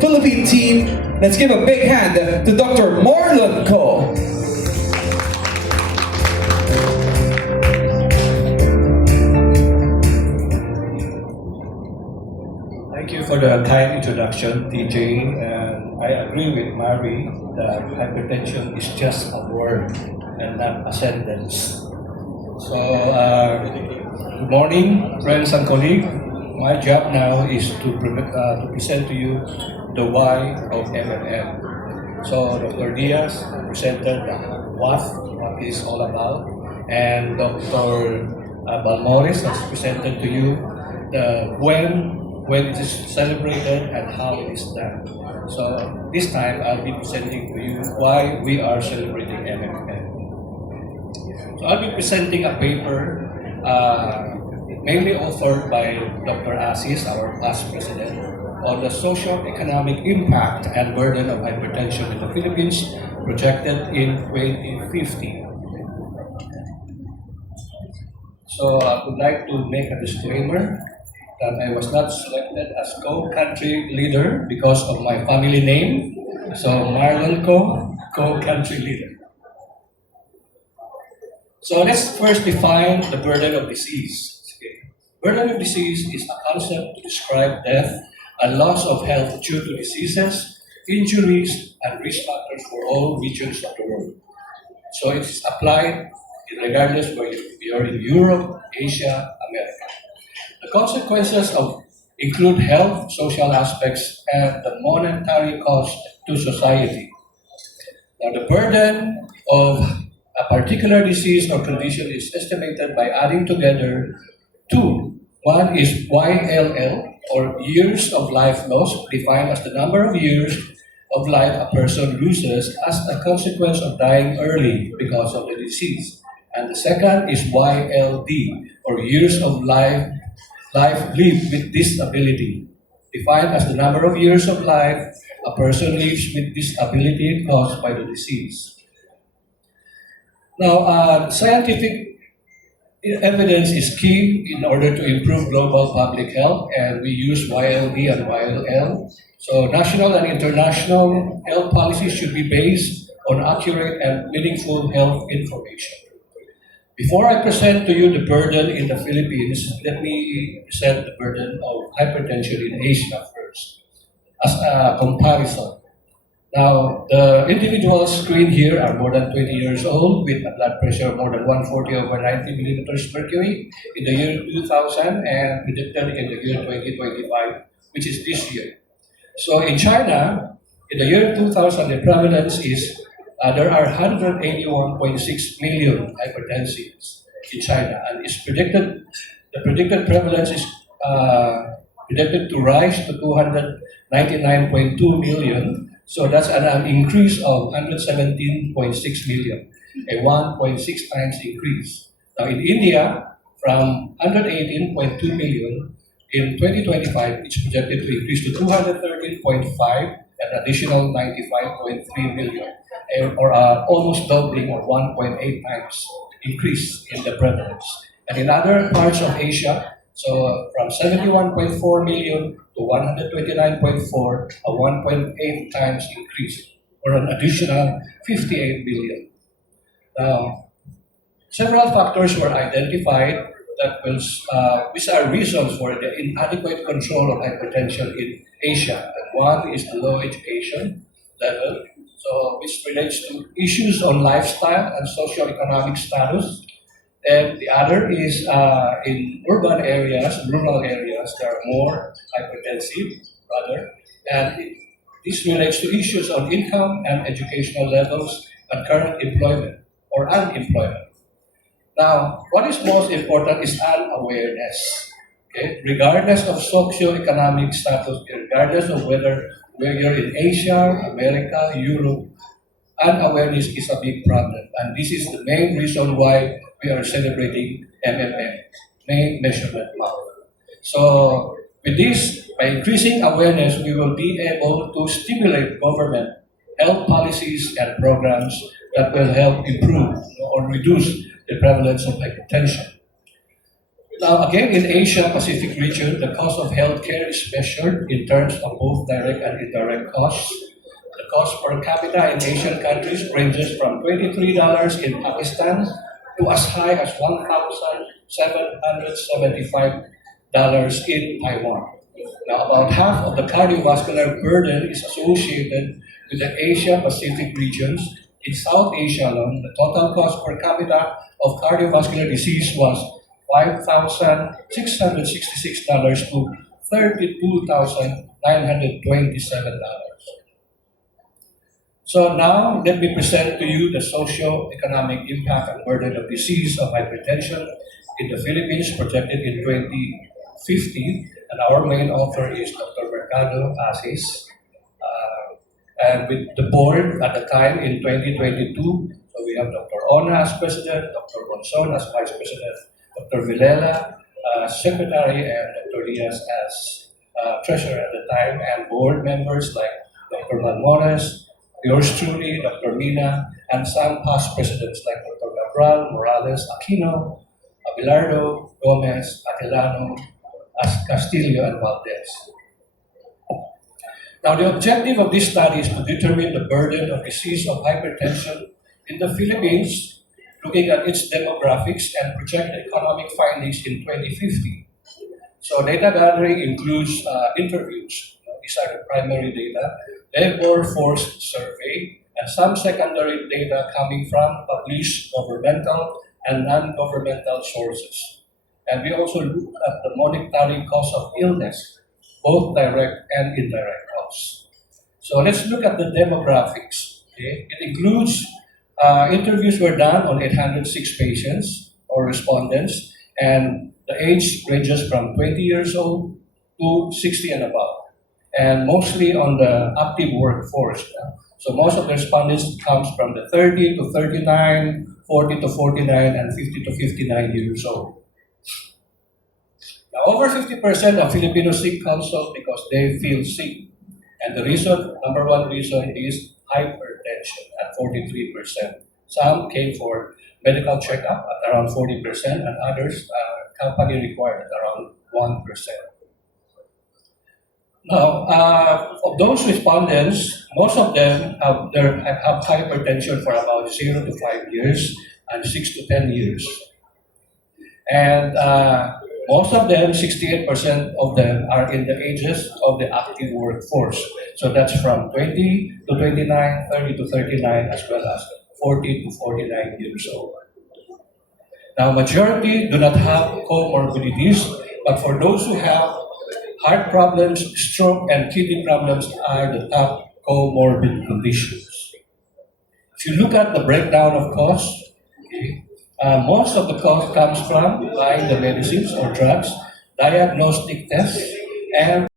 Philippine team. Let's give a big hand to Dr. Marlon Ko. Thank you for the kind introduction, TJ. And I agree with Mary that hypertension is just a word and not a sentence. So, good morning, friends and colleagues. My job now is to present to you the why of MMM. So, Dr. Diaz presented what it's all about, and Dr. Balmores has presented to you the when it is celebrated and how it is done. So this time I'll be presenting to you why we are celebrating MMM. So I'll be presenting a paper mainly authored by Dr. Asis, our past president, on the socio-economic impact and burden of hypertension in the Philippines projected in 2050. So I would like to make a disclaimer that I was not selected as co-country leader because of my family name. So Marlon Ko, co-country leader. So let's first define the burden of disease. Okay. Burden of disease is a concept to describe death and loss of health due to diseases, injuries, and risk factors for all regions of the world. So it's applied regardless whether you're in Europe, Asia, America. The consequences include health, social aspects, and the monetary cost to society. Now, the burden of a particular disease or condition is estimated by adding together two. One is YLL, or years of life lost, defined as the number of years of life a person loses as a consequence of dying early because of the disease. And the second is YLD, or years of life lived with disability, defined as the number of years of life a person lives with disability caused by the disease. Now, scientific evidence is key in order to improve global public health, and we use YLD and YLL. So, national and international health policies should be based on accurate and meaningful health information. Before I present to you the burden in the Philippines, let me present the burden of hypertension in Asia first, as a comparison. Now, the individuals screened here are more than 20 years old with a blood pressure of more than 140/90 millimeters mercury in the year 2000 and predicted in the year 2025, which is this year. So in China, in the year 2000, the prevalence is there are 181.6 million hypertensives in China, and the predicted prevalence is predicted to rise to 299.2 million. So that's an increase of 117.6 million, a 1.6 times increase. Now in India, from 118.2 million in 2025, it's projected to increase to 213.5, an additional 95.3 million. Or almost doubling or 1.8 times increase in the prevalence. And in other parts of Asia, so from 71.4 million to 129.4, a 1.8 times increase, or an additional 58 billion. Now, several factors were identified which are reasons for the inadequate control of hypertension in Asia. And one is the low education level, so which relates to issues on lifestyle and socio-economic status. And the other is in urban areas, rural areas, there are more hypertensive, rather. And this relates to issues on income and educational levels and current employment or unemployment. Now, what is most important is unawareness. Okay? Regardless of socio-economic status, regardless of where you're in Asia, America, Europe, unawareness is a big problem. And this is the main reason why we are celebrating MMM, main measurement month. So with this, by increasing awareness, we will be able to stimulate government health policies and programs that will help improve or reduce the prevalence of hypertension. Now, again, in Asia Pacific region, the cost of healthcare is measured in terms of both direct and indirect costs. The cost per capita in Asian countries ranges from $23 in Pakistan to as high as $1,775 in Taiwan. Now, about half of the cardiovascular burden is associated with the Asia Pacific regions. In South Asia alone, the total cost per capita of cardiovascular disease was $5,666 to $32,927. So now let me present to you the socio-economic impact and burden of disease of hypertension in the Philippines projected in 2050. And our main author is Dr. Mercado Asis. And with the board at the time in 2022, so we have Dr. Ona as president, Dr. Bonson as vice president, Dr. Villela as secretary, and Dr. Diaz as treasurer at the time, and board members like Dr. Malmores, yours truly, Dr. Mina, and some past presidents like Dr. Cabral, Morales, Aquino, Abelardo, Gomez, Atelano, Castillo, and Valdez. Now, the objective of this study is to determine the burden of disease of hypertension in the Philippines, looking at its demographics and project economic findings in 2050. So data gathering includes interviews. These are the primary data, labor force survey, and some secondary data coming from published governmental and non-governmental sources. And we also look at the monetary cost of illness, both direct and indirect costs. So let's look at the demographics. Okay? It includes interviews were done on 806 patients or respondents, and the age ranges from 20 years old to 60 and above, and mostly on the active workforce. So most of the respondents comes from the 30 to 39, 40 to 49, and 50 to 59 years old. Now, over 50% of Filipinos seek consult because they feel sick. And the reason, number one reason, is hypertension at 43%. Some came for medical checkup at around 40%, and others company required at around 1%. Now, of those respondents, most of them have hypertension for about 0 to 5 years and 6 to 10 years. And most of them, 68% of them, are in the ages of the active workforce. So that's from 20 to 29, 30 to 39, as well as 40 to 49 years old. Now, majority do not have comorbidities, but for those who have heart problems, stroke, and kidney problems are the top comorbid conditions. If you look at the breakdown of costs, okay, most of the cost comes from buying the medicines or drugs, diagnostic tests, and